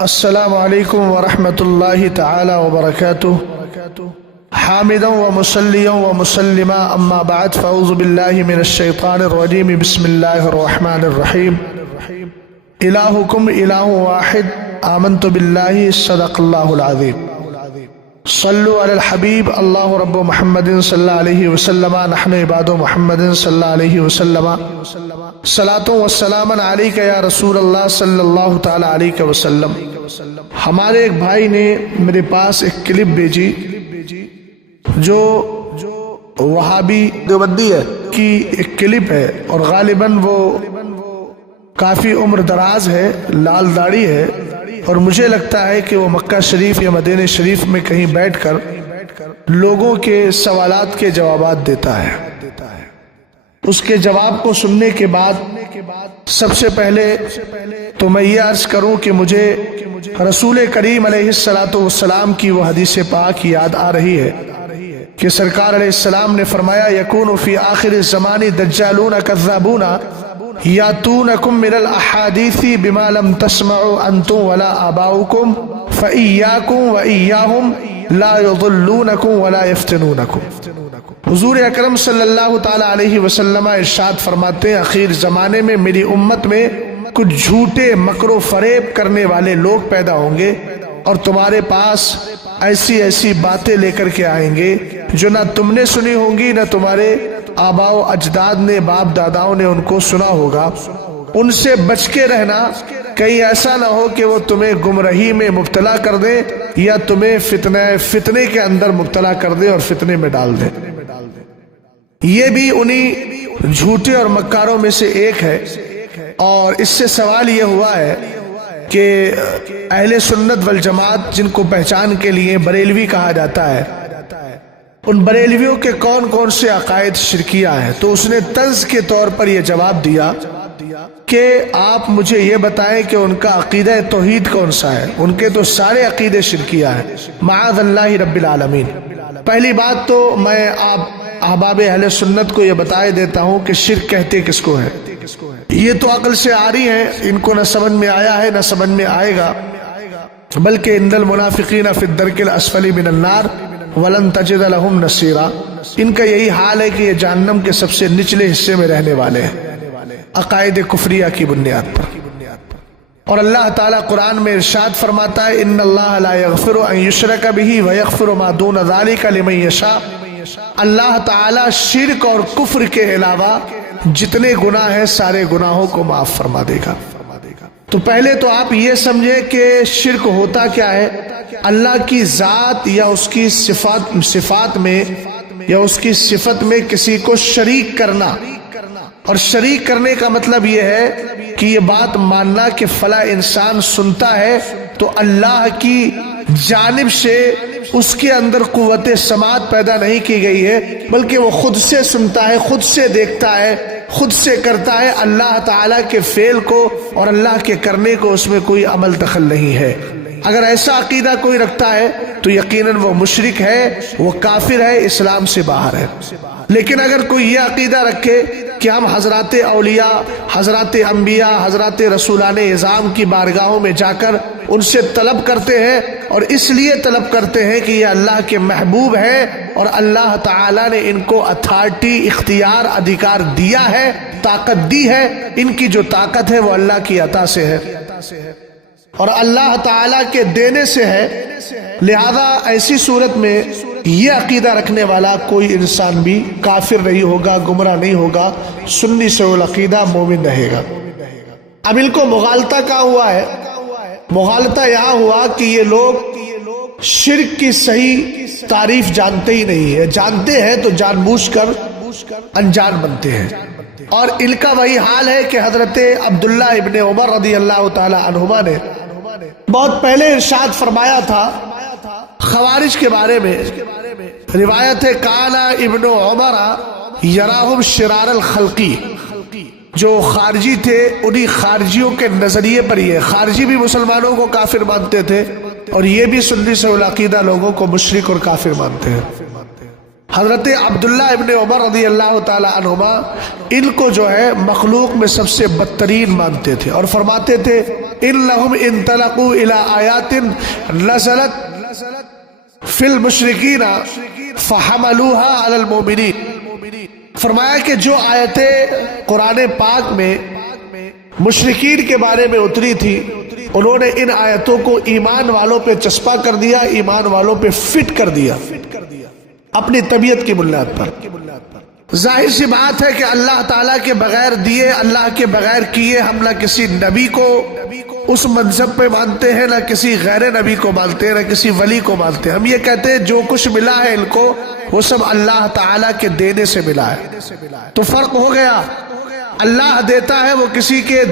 السلام علیکم ورحمۃ اللہ تعالی وبرکاتہ حامدا ومصلیا ومسلما اما بعد فاعوذ باللہ من الشیطان الرجیم بسم اللہ الرحمن الرحیم الہکم الہ واحد آمنت باللہ صدق اللہ العظیم صلو علی الحبیب اللہ رب محمد صلی اللہ علیہ وسلم نحن عباد محمد صلی اللہ علیہ وسلم صلاۃ والسلام علیک یا رسول اللہ صلی اللہ تعالی علیہ وسلم۔ ہمارے ایک بھائی نے میرے پاس ایک کلپ بھیجی جو وہابی دیوبندی ہے کی ایک کلپ ہے، اور غالباً وہ کافی عمر دراز ہے، لال داڑھی ہے، اور مجھے لگتا ہے کہ وہ مکہ شریف یا مدینہ شریف میں کہیں بیٹھ کر لوگوں کے سوالات کے جوابات دیتا ہے۔ اس کے جواب کو سننے کے بعد سب سے پہلے تو میں یہ عرض کروں کہ مجھے رسول کریم علیہ السلام کی وہ حدیث پاک یاد آ رہی ہے کہ سرکار علیہ السلام نے فرمایا یکون فی آخر الزمان دجالون کذابون یاتونکم من الاحادیث بما لم تسمعوا انتم ولا آباؤکم فإیاکم وإیاہم لا یضلونکم ولا یفتنونکم۔ حضور اکرم صلی اللہ تعالی علیہ وسلم ارشاد فرماتے ہیں اخیر زمانے میں میری امت میں کچھ جھوٹے مکر و فریب کرنے والے لوگ پیدا ہوں گے، اور تمہارے پاس ایسی ایسی باتیں لے کر کے آئیں گے جو نہ تم نے سنی ہوں گی نہ تمہارے آباء و اجداد نے، باپ داداؤں نے ان کو سنا ہوگا۔ ان سے بچ کے رہنا، کہیں ایسا نہ ہو کہ وہ تمہیں گمراہی میں مبتلا کر دے یا تمہیں فتنے کے اندر مبتلا کر دے اور فتنے میں ڈال دے۔ یہ بھی انہی جھوٹے اور مکاروں میں سے ایک ہے، اور اس سے سوال یہ ہوا ہے کہ اہل سنت والجماعت جن کو پہچان کے لیے بریلوی کہا جاتا ہے، ان بریلویوں کے کون کون سے عقائد شرکیہ ہیں؟ تو اس نے طنز کے طور پر یہ جواب دیا کہ آپ مجھے یہ بتائیں کہ ان کا عقیدہ توحید کون سا ہے؟ ان کے تو سارے عقیدے شرکیہ ہیں، معاذ اللہ رب العالمین۔ پہلی بات تو میں آپ احباب اہل سنت کو یہ بتائے دیتا ہوں کہ شرک کہتے کس کو ہے۔ یہ تو عقل سے آ رہی ہیں، ان کو نہ سمجھ میں آیا ہے نہ سمجھ میں آئے گا، بلکہ ان المنافقین فی الدرک الاسفل من النار ولن تجد لهم نصیرا۔ ان کا یہی حال ہے کہ یہ جہنم کے سب سے نچلے حصے میں رہنے والے ہیں عقائد کفریہ کی بنیاد پر۔ اور اللہ تعالیٰ قرآن میں ارشاد فرماتا ہے ان اللہ لا یغفر ان یشرک بہ ویغفر ما دون ذلک لمن یشاء۔ اللہ تعالیٰ شرک اور کفر کے علاوہ جتنے گناہ ہیں سارے گناہوں کو معاف فرما دے گا۔ تو پہلے تو آپ یہ سمجھے کہ شرک ہوتا کیا ہے؟ اللہ کی ذات یا اس کی صفات میں یا اس کی صفت میں کسی کو شریک کرنا، اور شریک کرنے کا مطلب یہ ہے کہ یہ بات ماننا کہ فلاں انسان سنتا ہے تو اللہ کی جانب سے اس کے اندر قوت سماعت پیدا نہیں کی گئی ہے، بلکہ وہ خود سے سنتا ہے، خود سے دیکھتا ہے، خود سے کرتا ہے۔ اللہ تعالیٰ کے فعل کو اور اللہ کے کرنے کو اس میں کوئی عمل دخل نہیں ہے۔ اگر ایسا عقیدہ کوئی رکھتا ہے تو یقیناً وہ مشرک ہے، وہ کافر ہے، اسلام سے باہر ہے۔ لیکن اگر کوئی یہ عقیدہ رکھے کہ ہم حضرات اولیاء، حضرات انبیاء، حضرات رسولان اعظام کی بارگاہوں میں جا کر ان سے طلب کرتے ہیں، اور اس لیے طلب کرتے ہیں کہ یہ اللہ کے محبوب ہیں اور اللہ تعالیٰ نے ان کو اتھارٹی، اختیار، ادھیکار دیا ہے، طاقت دی ہے، ان کی جو طاقت ہے وہ اللہ کی عطا سے ہے اور اللہ تعالیٰ کے دینے سے ہے۔ لہذا ایسی صورت میں یہ عقیدہ رکھنے والا کوئی انسان بھی کافر نہیں ہوگا، گمراہ نہیں ہوگا، سنی سے العقیدہ مومن رہے گا۔ اب ان کو مغالطہ کہاں ہوا ہے؟ مغالطہ یہاں ہوا کہ یہ لوگ شرک کی صحیح تعریف جانتے ہی نہیں ہے، جانتے ہیں تو جان بوجھ کر انجان بنتے ہیں۔ اور ان کا وہی حال ہے کہ حضرت عبداللہ ابن عمر رضی اللہ تعالی عنہما نے بہت پہلے ارشاد فرمایا تھا خوارج کے بارے میں۔ روایت ہے کانا ابن عمر یراہم شرار الخلقی، جو خارجی تھے انہی خارجیوں کے نظریے پر یہ خارجی بھی مسلمانوں کو کافر مانتے تھے، اور یہ بھی سنی سے العقیدہ لوگوں کو مشرک اور کافر مانتے ہیں۔ حضرت عبداللہ ابن عمر رضی اللہ تعالی عنہما ان کو جو ہے مخلوق میں سب سے بدترین مانتے تھے اور فرماتے تھے انہم انطلقوا الی آیات نزلت فی المشرکین فحملوها علی المؤمنین، فرمایا کہ جو آیتیں قرآن پاک میں مشرکین کے بارے میں اتری تھی انہوں نے ان آیتوں کو ایمان والوں پہ چسپا کر دیا، ایمان والوں پہ فٹ کر دیا اپنی طبیعت کی بنیاد پر۔ ظاہر سی بات ہے کہ اللہ تعالیٰ کے بغیر دیے، اللہ کے بغیر کیے، ہم نہ کسی نبی کو اس منصب پہ مانتے ہیں، نہ کسی غیر نبی کو مانتے ہیں، نہ کسی ولی کو مانتے ہیں۔ ہم یہ کہتے ہیں جو کچھ ملا ہے ان کو وہ سب اللہ تعالیٰ کے دینے سے ملا ہے۔ تو فرق ہو گیا، اللہ دیتا ہے وہ کسی کے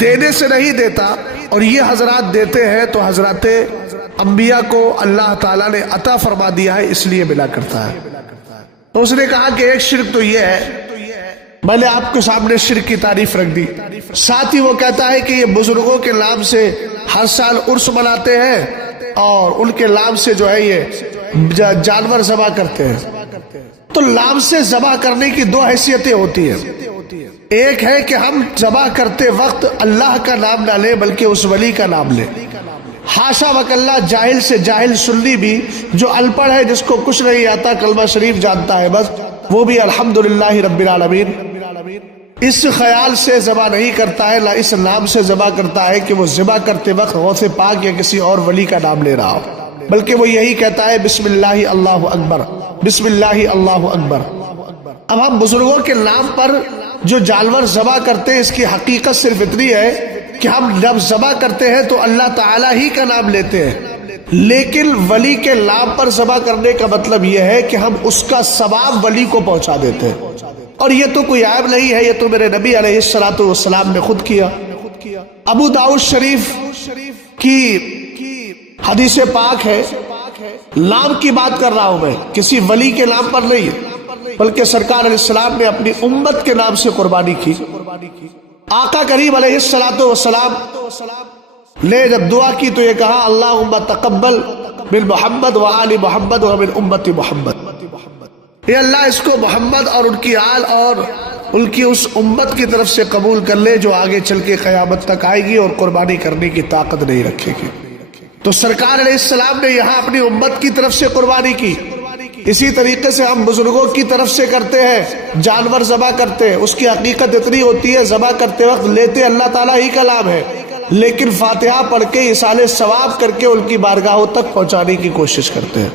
دینے سے نہیں دیتا، اور یہ حضرات دیتے ہیں تو حضرات انبیاء کو اللہ تعالیٰ نے عطا فرما دیا ہے، اس لیے ملا کرتا ہے۔ تو اس نے کہا کہ ایک شرک تو یہ ہے، میں نے آپ کے سامنے شرک کی تعریف رکھ دی، ساتھ ہی وہ کہتا ہے کہ یہ بزرگوں کے نام سے ہر سال عرس مناتے ہیں اور ان کے نام سے جو ہے یہ جانور ذبح کرتے ہیں۔ تو نام سے ذبح کرنے کی دو حیثیتیں ہوتی ہیں، ایک ہے کہ ہم ذبح کرتے وقت اللہ کا نام نہ لیں بلکہ اس ولی کا نام لیں۔ حاشا وکلا جاہل سے جاہل سنی بھی جو ان پڑھ ہے، جس کو کچھ نہیں آتا، کلمہ شریف جانتا ہے بس، وہ بھی الحمدللہ رب العالمین اس خیال سے ذبح نہیں کرتا ہے، نہ اس نام سے ذبح کرتا ہے کہ وہ ذبح کرتے وقت غوث پاک یا کسی اور ولی کا نام لے رہا ہو، بلکہ وہ یہی کہتا ہے بسم اللہ اللہ اکبر، بسم اللہ اللہ اکبر۔ اب ہم بزرگوں کے نام پر جو جانور ذبح کرتے ہیں اس کی حقیقت صرف اتنی ہے کہ ہم جب ذبح کرتے ہیں تو اللہ تعالیٰ ہی کا نام لیتے ہیں، لیکن ولی کے نام پر ذبح کرنے کا مطلب یہ ہے کہ ہم اس کا ثواب ولی کو پہنچا دیتے ہیں، اور یہ تو کوئی عیب نہیں ہے، یہ تو میرے نبی علیہ الصلوۃ والسلام نے خود کیا۔ ابو داؤد شریف کی حدیث پاک ہے، نام کی بات کر رہا ہوں میں، کسی ولی کے نام پر نہیں، بلکہ سرکار علیہ السلام نے اپنی امت کے نام سے قربانی کی۔ آقا کریم علیہ الصلوۃ والسلام نے جب دعا کی تو یہ کہا اللہم تقبل من محمد وآل محمد ومن امت محمد، اے اللہ اس کو محمد اور ان کی آل اور ان کی اس امت کی طرف سے قبول کر لے جو آگے چل کے قیامت تک آئے گی اور قربانی کرنے کی طاقت نہیں رکھے گی۔ تو سرکار علیہ السلام نے یہاں اپنی امت کی طرف سے قربانی کی، اسی طریقے سے ہم بزرگوں کی طرف سے کرتے ہیں، جانور ذبح کرتے ہیں، اس کی حقیقت اتنی ہوتی ہے ذبح کرتے وقت لیتے اللہ تعالیٰ ہی کا نام ہے، لیکن فاتحہ پڑھ کے ایصال ثواب کر کے ان کی بارگاہوں تک پہنچانے کی کوشش کرتے ہیں۔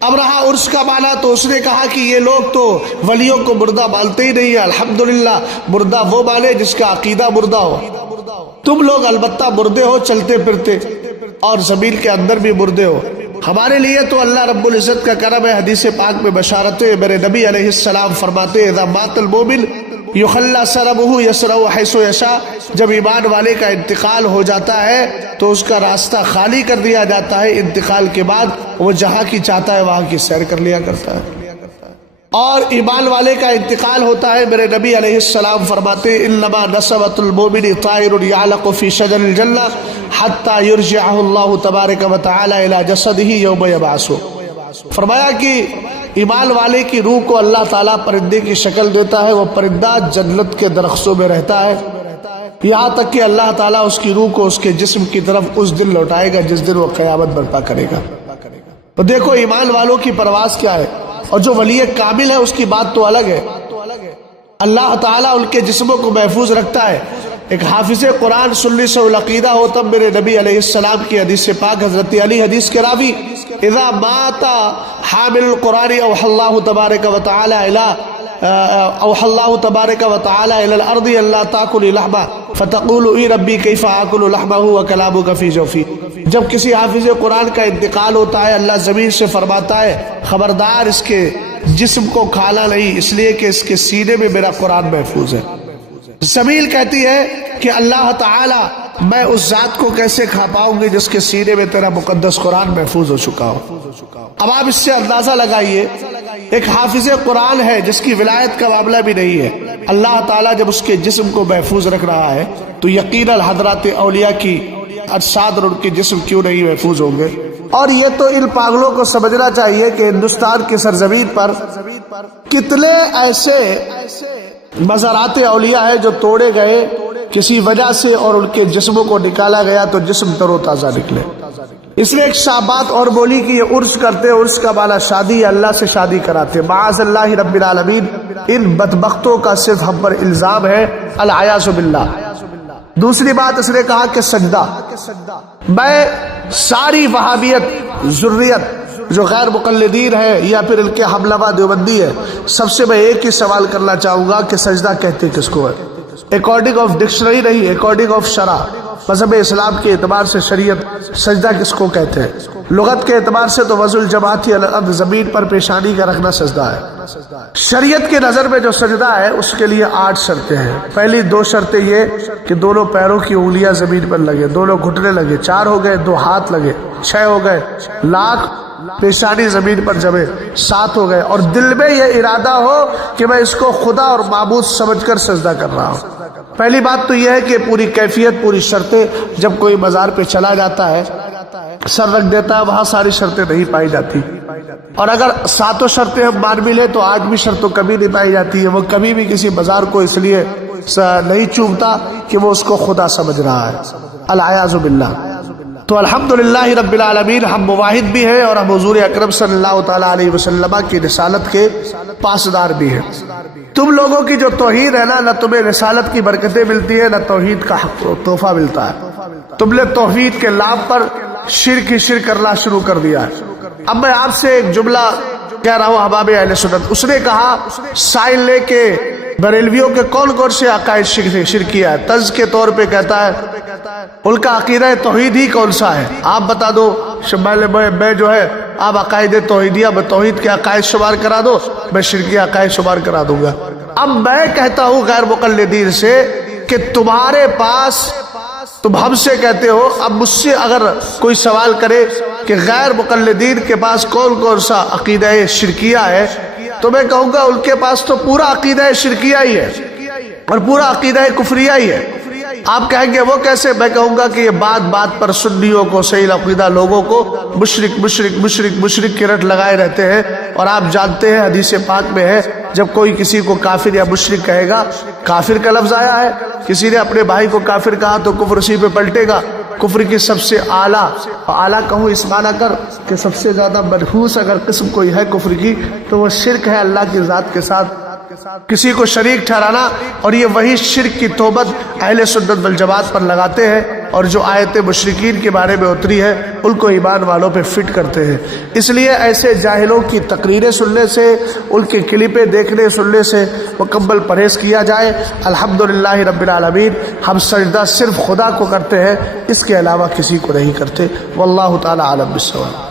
اب رہا عرس کا معنی، تو اس نے کہا کہ یہ لوگ تو ولیوں کو مردہ مانتے ہی نہیں ہے، الحمدللہ مردہ وہ مانے جس کا عقیدہ مردہ ہو، تم لوگ البتہ مردے ہو چلتے پھرتے اور زمین کے اندر بھی مردے ہو۔ ہمارے لیے تو اللہ رب العزت کا کرم ہے، حدیث پاک میں بشارت ہے، میرے نبی علیہ السلام فرماتے ہیں اذا مات المؤمن یخلی سربہ یسرع حیث یشاء، جب ایمان والے کا انتقال ہو جاتا ہے تو اس کا راستہ خالی کر دیا جاتا ہے، انتقال کے بعد وہ جہاں کی چاہتا ہے وہاں کی سیر کر لیا کرتا ہے۔ اور ایمان والے کا انتقال ہوتا ہے، میرے نبی علیہ السلام فرماتے انما نسبۃ المؤمن طائر یعلق فی شجر الجنہ حتی یرجعہ اللہ تبارک و تعالی الی جسدہ یوم یبعثہ، فرمایا کہ ایمان والے کی روح کو اللہ تعالیٰ پرندے کی شکل دیتا ہے، وہ پرندہ جنت کے درختوں میں رہتا ہے یہاں تک کہ اللہ تعالیٰ اس کی روح کو اس کے جسم کی طرف اس دن لوٹائے گا جس دن وہ قیامت برپا کرے گا۔ تو دیکھو ایمان والوں کی پرواز کیا ہے، اور جو ولی کامل ہے اس کی بات تو الگ ہے، اللہ تعالیٰ ان کے جسموں کو محفوظ رکھتا ہے۔ ایک حافظ قرآن سنی سے العقیدہ ہو تب میرے نبی علیہ السلام کی حدیث پاک، حضرت علی حدیث کے راوی، اذا مات حامل القرآن اوحى اللہ تبارک و تعالی اوحى اللہ تبارک و تعالی الى الارض الا تاکل لحمہ فتقول ای ربی کیف آکل لحمہ وکلامک فی جوفی، جب کسی حافظ قرآن کا انتقال ہوتا ہے اللہ زمین سے فرماتا ہے خبردار اس کے جسم کو کھانا نہیں، اس لیے کہ اس کے سینے میں میرا قرآن محفوظ ہے۔ زمین کہتی ہے کہ اللہ تعالی میں اس ذات کو کیسے کھا پاؤں گی جس کے سینے میں تیرا مقدس قرآن محفوظ ہو چکا ہو۔ اب آپ اس سے اندازہ لگائیے، ایک حافظ قرآن ہے جس کی ولایت کا معاملہ بھی نہیں ہے، اللہ تعالیٰ جب اس کے جسم کو محفوظ رکھ رہا ہے تو یقیناً حضرات اولیاء کی اجساد اور ان کے جسم کیوں نہیں محفوظ ہوں گے؟ اور یہ تو ان پاگلوں کو سمجھنا چاہیے کہ ہندوستان کی سرزمین پر کتنے ایسے مزارات اولیاء ہیں جو توڑے گئے کسی وجہ سے اور ان کے جسموں کو نکالا گیا تو جسم تر و تازہ نکلے۔ اس میں ایک بات اور بولی کہ یہ عرس کرتے، عرس کا معنی شادی، اللہ سے شادی کراتے۔ معاذ اللہ رب العالمین، ان بدبختوں کا صرف ہم پر الزام ہے، العیاذ باللہ۔ دوسری بات اس نے کہا کہ سجدہ، میں ساری وہابیت ذریت جو غیر مقلدین ہے یا پھر ان کے حملہ دیوبندی ہے، سب سے میں ایک ہی سوال کرنا چاہوں گا کہ سجدہ کہتے کس کو ہے؟ اکارڈنگ آف ڈکشنری نہیں، اکارڈنگ آف شرع، مذہب اسلام کے اعتبار سے شریعت سجدہ کس کو کہتے ہیں؟ لغت کے اعتبار سے تو وضع الجبہۃ علی الارض، زمین پر پیشانی کا رکھنا سجدہ ہے۔ شریعت کے نظر میں جو سجدہ ہے اس کے لیے 8 شرطیں ہیں۔ پہلی 2 شرطیں یہ کہ دونوں پیروں کی انگلیاں زمین پر لگے، دونوں گھٹنے لگے، 4 ہو گئے، 2 ہاتھ لگے، 6 ہو گئے، لاکھ پیشانی زمین پر جمے، 7 ہو گئے، اور دل میں یہ ارادہ ہو کہ میں اس کو خدا اور معبود سمجھ کر سجدہ کر رہا ہوں۔ پہلی بات تو یہ ہے کہ پوری کیفیت، پوری شرطیں، جب کوئی مزار پہ چلا جاتا ہے سر رکھ دیتا ہے، وہاں ساری شرطیں نہیں پائی جاتی، اور اگر 7 شرطیں ہم مان بھی لیں تو 8ویں شرط تو کبھی نہیں پائی جاتی ہے۔ وہ کبھی بھی کسی مزار کو اس لیے نہیں چومتا کہ وہ اس کو خدا سمجھ رہا ہے، العیاذ باللہ۔ تو الحمدللہ رب العالمین، ہم مواحد بھی ہیں اور ہم حضور اکرم صلی اللہ تعالی علیہ وسلم کی رسالت کے پاسدار بھی ہیں۔ تم لوگوں کی جو توحید ہے نہ تمہیں رسالت کی برکتیں ملتی ہے، نہ توحید کا تحفہ ملتا ہے۔ تم نے توحید کے نام پر شرک ہی شرک کرنا شروع کر دیا ہے۔ اب میں آپ سے ایک جملہ کہہ رہا ہوں احباب اہل سنت۔ اس نے کہا سائل لے کے بریلویوں کے کون سے عقائد شرکیہ ہے؟ طرز کے طور پہ کہتا ہے ان کا عقیدہ توحید ہی کون سا ہے؟ آپ بتا دو، میں جو ہے آپ عقائد توحیدیہ، میں توحید کے عقائد شمار کرا دو، میں شرکیہ عقائد شمار کرا دوں گا۔ اب میں کہتا ہوں غیر مقلدین سے کہ تمہارے پاس، تم ہم سے کہتے ہو، اب مجھ سے اگر کوئی سوال کرے کہ غیر مقلدین کے پاس کون سا عقیدہ شرکیہ ہے، تو میں کہوں گا ان کے پاس تو پورا عقیدہ شرکیہ ہی ہے اور پورا عقیدہ کفریہ ہی ہے۔ آپ کہیں گے وہ کیسے؟ میں کہوں گا کہ یہ بات پر سنیوں کو، صحیح عقیدہ لوگوں کو مشرک مشرک مشرک مشرک کی رٹ لگائے رہتے ہیں، اور آپ جانتے ہیں حدیث پاک میں ہے جب کوئی کسی کو کافر یا مشرک کہے گا، کافر کا لفظ آیا ہے، کسی نے اپنے بھائی کو کافر کہا تو کفر اسی پہ پلٹے گا۔ کفر کی سب سے اعلیٰ کہوں اس معنی کر کہ سب سے زیادہ منحوس اگر قسم کوئی ہے کفر کی تو وہ شرک ہے، اللہ کی ذات کے ساتھ کسی کو شریک ٹھہرانا، اور یہ وہی شرک کی توبت اہل سنت والجماعت پر لگاتے ہیں، اور جو آیت مشرکین کے بارے میں اتری ہے ان کو ایمان والوں پہ فٹ کرتے ہیں۔ اس لیے ایسے جاہلوں کی تقریریں سننے سے، ان کے کلپیں دیکھنے سننے سے مکمل پرہیز کیا جائے۔ الحمدللہ رب العالمین، ہم سجدہ صرف خدا کو کرتے ہیں، اس کے علاوہ کسی کو نہیں کرتے۔ واللہ تعالی عالم بالصواب۔